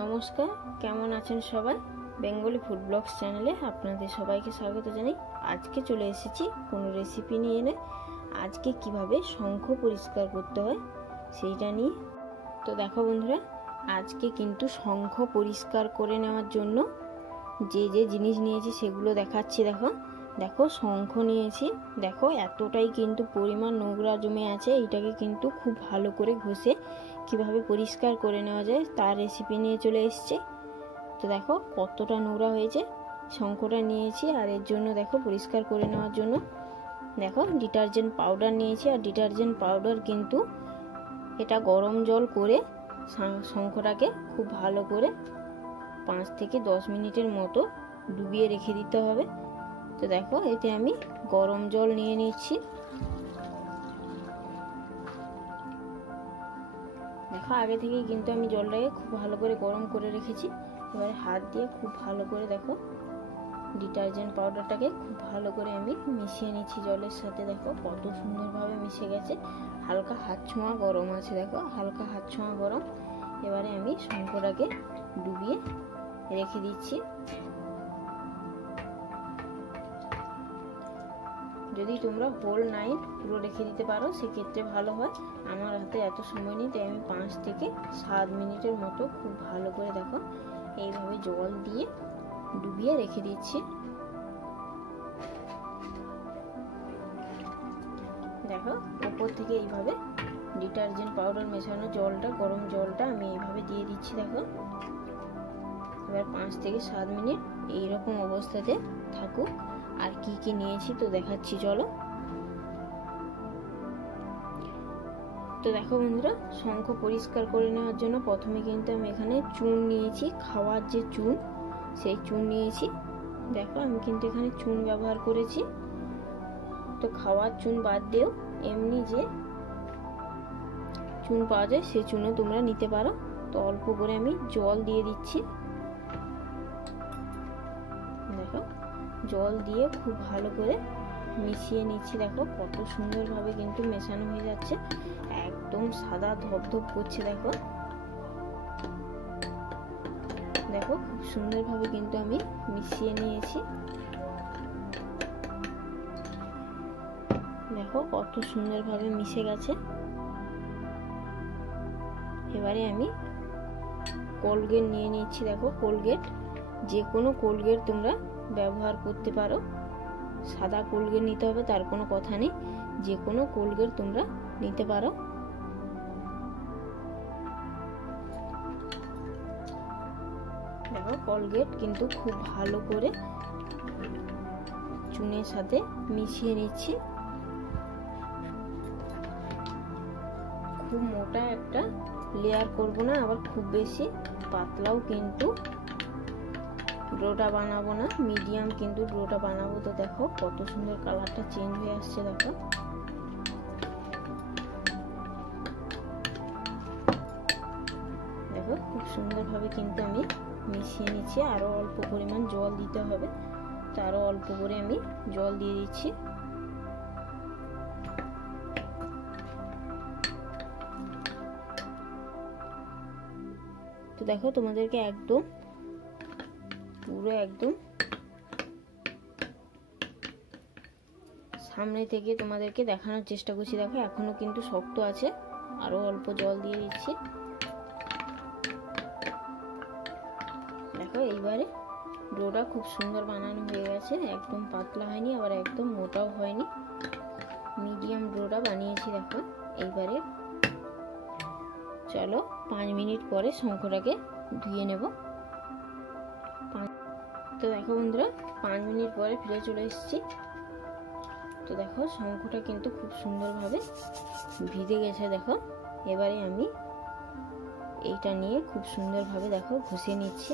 নমস্কার, কেমন আছেন সবাই? বেঙ্গলি ফুড ব্লগস চ্যানেলে আপনাদের সবাইকে স্বাগত জানাই। আজকে চলে এসেছি কোনো রেসিপি নিয়ে এনে। আজকে কিভাবে শঙ্খ পরিষ্কার করতে হয় সেইটা নিয়ে। তো দেখো বন্ধুরা, আজকে কিন্তু শঙ্খ পরিষ্কার করে নেওয়ার জন্য যে যে জিনিস নিয়েছি সেগুলো দেখাচ্ছি। দেখো দেখো শঙ্খ নিয়েছি। দেখো এতটাই কিন্তু পরিমাণ নোংরা জমে আছে। এইটাকে কিন্তু খুব ভালো করে ঘষে কিভাবে পরিষ্কার করে নেওয়া যায় তার রেসিপি নিয়ে চলে এসেছে। তো দেখো কতটা নোংরা হয়েছে। শঙ্খটা নিয়েছি আর এর জন্য দেখো পরিষ্কার করে নেওয়ার জন্য দেখো ডিটারজেন্ট পাউডার নিয়েছি। আর ডিটারজেন্ট পাউডার কিন্তু এটা গরম জল করে শঙ্খটাকে খুব ভালো করে 5 থেকে 10 মিনিটের মতো ডুবিয়ে রেখে দিতে হবে। তো দেখো এতে আমি গরম জল নিয়ে নিচ্ছি। দেখো আগে থেকেই কিন্তু আমি জলটাকে খুব ভালো করে গরম করে রেখেছি। এবারে হাত দিয়ে খুব ভালো করে দেখো ডিটারজেন্ট পাউডারটাকে খুব ভালো করে আমি মিশিয়ে নিচ্ছি জলের সাথে। দেখো কত সুন্দরভাবে মিশে গেছে। হালকা হাত ছোঁয়া গরম আছে, দেখো হালকা হাত ছোঁয়া গরম। এবারে আমি শঙ্খটাকে ডুবিয়ে রেখে দিচ্ছি। যদি তোমরা হোল নাইট পুরো রেখে দিতে পারো সেক্ষেত্রে ভালো হয়। আমার হাতে এত সময় নেই, তাই আমি 5 থেকে 7 মিনিটের মতো খুব ভালো করে দেখো এইভাবে জল দিয়ে ডুবিয়ে রেখে দিচ্ছি। দেখো উপর থেকে এইভাবে ডিটারজেন্ট পাউডার মেশানো জলটা, গরম জলটা আমি এইভাবে দিয়ে দিচ্ছি। দেখো এবার 5 থেকে 7 মিনিট এইরকম অবস্থাতে থাকুক। আর কি কি নিয়েছি তো দেখাচ্ছি, চলো। তো দেখো বন্ধুরা, শঙ্খ পরিষ্কার করে নেওয়ার জন্য প্রথমে কিন্তু আমি এখানে চুন নিয়েছি, খাওয়ার যে চুন সেই চুন নিয়েছি। দেখো আমি কিন্তু এখানে চুন ব্যবহার করেছি। তো খাওয়ার চুন বাদ দিয়েও এমনি যে চুন পাওয়া যায় সেই চুনও তোমরা নিতে পারো। তো অল্প করে আমি জল দিয়ে দিচ্ছি। দেখো জল দিয়ে খুব ভালো করে মিশিয়ে নিচ্ছি। দেখো কত সুন্দরভাবে কিন্তু মেশানো হয়ে যাচ্ছে, একদম সাদা ধপধপ করছে। দেখো দেখো খুব সুন্দরভাবে কিন্তু আমি মিশিয়ে নিয়েছি। দেখো কত সুন্দরভাবে মিশে গেছে। এবারে আমি কোলগেট নিয়ে নিচ্ছি। দেখো কোলগেট, যে কোনো কোলগেট তোমরা ব্যবহার করতে পারো। সাদা কোলগেট নিতে হবে তার কোনো কথা নেই, যে কোনো কোলগেট তোমরা নিতে পারো। দেখো কোলগেট কিন্তু খুব ভালো করে চুনের সাথে মিশিয়ে নিচ্ছি। খুব মোটা একটা লেয়ার করব না, আবার খুব বেশি পাতলাও কিন্তু ডোটা বানাবো না, মিডিয়াম কিন্তু ডোটা বানাবো। তো দেখো কত সুন্দর কালারটা চেঞ্জ হয়ে আসছে। দেখো দেখো খুব সুন্দরভাবে কিন্তু আমি মিশিয়ে নিচ্ছি। আরো অল্প পরিমাণ জল দিতে হবে, তো আরো অল্প করে আমি জল দিয়ে দিচ্ছি। তো দেখো তোমাদেরকে একদম পুরো একদম সামনে থেকে তোমাদেরকে দেখানোর চেষ্টা করছি। দেখো এখনো কিন্তু শক্ত আছে, আরো অল্প জল দিয়ে দিচ্ছি। দেখো এইবারে ডোটা খুব সুন্দর বানানো হয়ে গেছে, একদম পাতলা হয়নি আবার একদম মোটাও হয়নি, মিডিয়াম ডোটা বানিয়েছি। দেখো এইবারে চলো 5 মিনিট পরে শঙ্খটাকে ধুয়ে নেব। তো দেখো বন্ধুরা, 5 মিনিট পরে ফিরে চলে এসেছি। তো দেখো শঙ্খটা কিন্তু খুব সুন্দরভাবে ভিজে গেছে। দেখো এবারে আমি এইটা নিয়ে খুব সুন্দরভাবে দেখো ঘষে নিচ্ছি।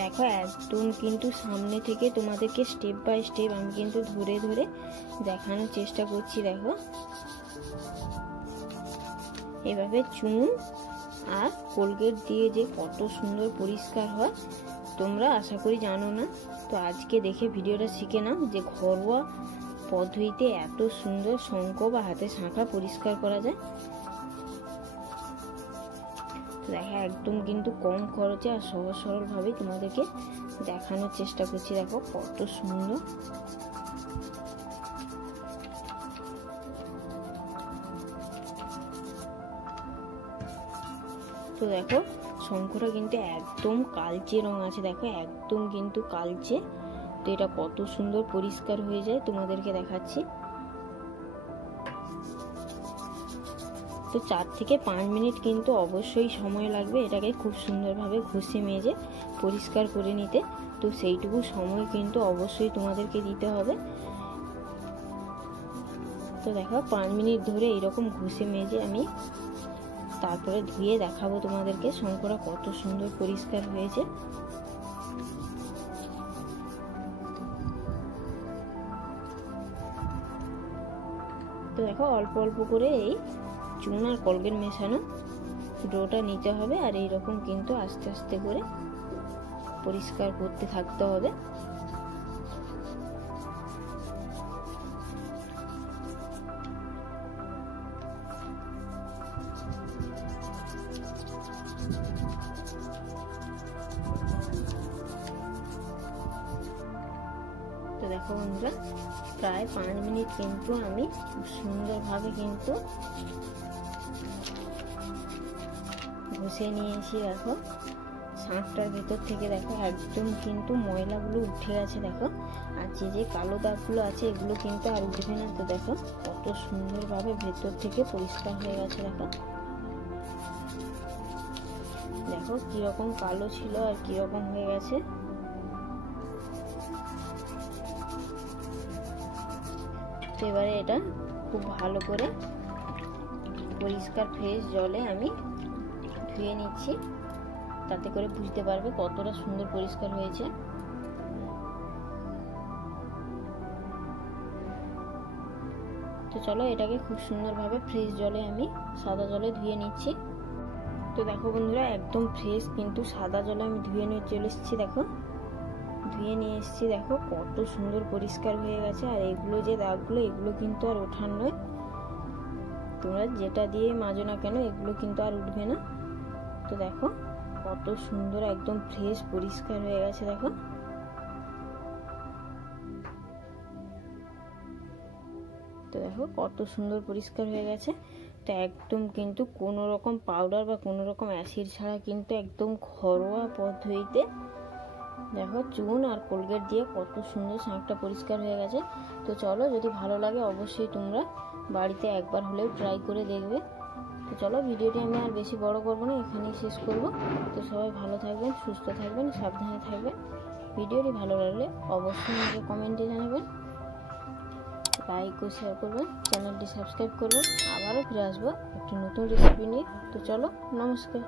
দেখো একদম কিন্তু সামনে থেকে তোমাদেরকে স্টেপ বাই স্টেপ আমি কিন্তু ধরে ধরে দেখানোর চেষ্টা করছি। দেখো এভাবে চুন আর কোলগেট দিয়ে যে কত সুন্দর পরিষ্কার হয় তোমরা আশা করি জানো না। তো আজকে দেখে ভিডিওটা শিখে নাও যে ঘরোয়া পদ্ধতিতে এত সুন্দর শঙ্খ বা হাতে শাঁখা পরিষ্কার করা যায়। দেখো একদম কিন্তু কম খরচে আর সহজ সরলভাবে তোমাদেরকে দেখানোর চেষ্টা করছি। দেখো কত সুন্দর। তো দেখো শঙ্খটা কিন্তু একদম কালচে রং আছে, দেখো একদম কিন্তু কালচে। তো এটা কত সুন্দর পরিষ্কার হয়ে যায় তোমাদেরকে দেখাচ্ছি। তো 4 থেকে 5 মিনিট কিন্তু অবশ্যই সময় লাগবে এটাকে খুব সুন্দরভাবে ঘষে মেজে পরিষ্কার করে নিতে। তো সেইটুকু সময় কিন্তু অবশ্যই তোমাদেরকে দিতে হবে। তো দেখো 5 মিনিট ধরে এরকম ঘষে মেজে আমি তারপরে ধুয়ে দেখাবো তোমাদেরকে শঙ্খটা কত সুন্দর পরিষ্কার হয়েছে। তো দেখো অল্প অল্প করে এই চুন আর কোলগেট মেশানো ডোটা নিতে হবে আর এইরকম কিন্তু আস্তে আস্তে করে পরিষ্কার করতে থাকতে হবে। তো দেখো বন্ধুরা প্রায় 5 মিনিট কিন্তু আমি সুন্দরভাবে কিন্তু ঘষে নিয়েছি। দেখো শাঁখটার ভেতর থেকে দেখো একদম কিন্তু ময়লাগুলো উঠে গেছে। দেখো আর যে কালো দাগগুলো আছে এগুলো কিন্তু আর উঠবে না। তো দেখো কত সুন্দরভাবে ভেতর থেকে পরিষ্কার হয়ে গেছে। দেখো দেখো কিরকম কালো ছিল আর কিরকম হয়ে গেছে। তো এবারে এটা খুব ভালো করে পরিষ্কার ফ্রেশ জলে আমি ধুয়ে নিচ্ছি, তাতে করে বুঝতে পারবে কতটা সুন্দর পরিষ্কার হয়েছে। তো চলো এটাকে খুব সুন্দরভাবে ফ্রেশ জলে আমি সাদা জলে ধুয়ে নিচ্ছি। তো দেখো বন্ধুরা একদম ফ্রেশ কিন্তু সাদা জলে আমি ধুয়ে নিয়ে চলে এসেছি। দেখো ধুয়ে নিয়ে এসেছি, দেখো কত সুন্দর পরিষ্কার হয়ে গেছে। আর এগুলো যে দাগগুলো এগুলো কিন্তু আর ওঠার নয়, তোমরা যেটা দিয়ে মাজো না কেন এগুলো কিন্তু আর উঠবে না। তো দেখো কত সুন্দর একদম ফ্রেশ পরিষ্কার হয়ে গেছে। দেখো তো দেখো কত সুন্দর পরিষ্কার হয়ে গেছে। তো একদম কিন্তু কোনো রকম পাউডার বা কোনো রকম অ্যাসিড ছাড়া কিন্তু একদম ঘরোয়া পদ্ধতিতে দেখো চুন আর কোলগেট দিয়ে কত সুন্দর শাঁখটা পরিষ্কার হয়ে গেছে। তো চলো যদি ভালো লাগে অবশ্যই তোমরা বাড়িতে একবার হলেও ট্রাই করে দেখবে। তো চলো ভিডিওটি আমি আর বেশি বড় করব না, এখানেই শেষ করব। তো সবাই ভালো থাকবেন, সুস্থ থাকবেন, সাবধানে থাকবেন। ভিডিওটি ভালো লাগলে অবশ্যই আমাকে কমেন্টে জানাবেন, লাইক ও শেয়ার করবেন, চ্যানেলটি সাবস্ক্রাইব করবেন। আবারও ফিরে আসবো একটি নতুন রেসিপি নিয়ে। তো চলো নমস্কার।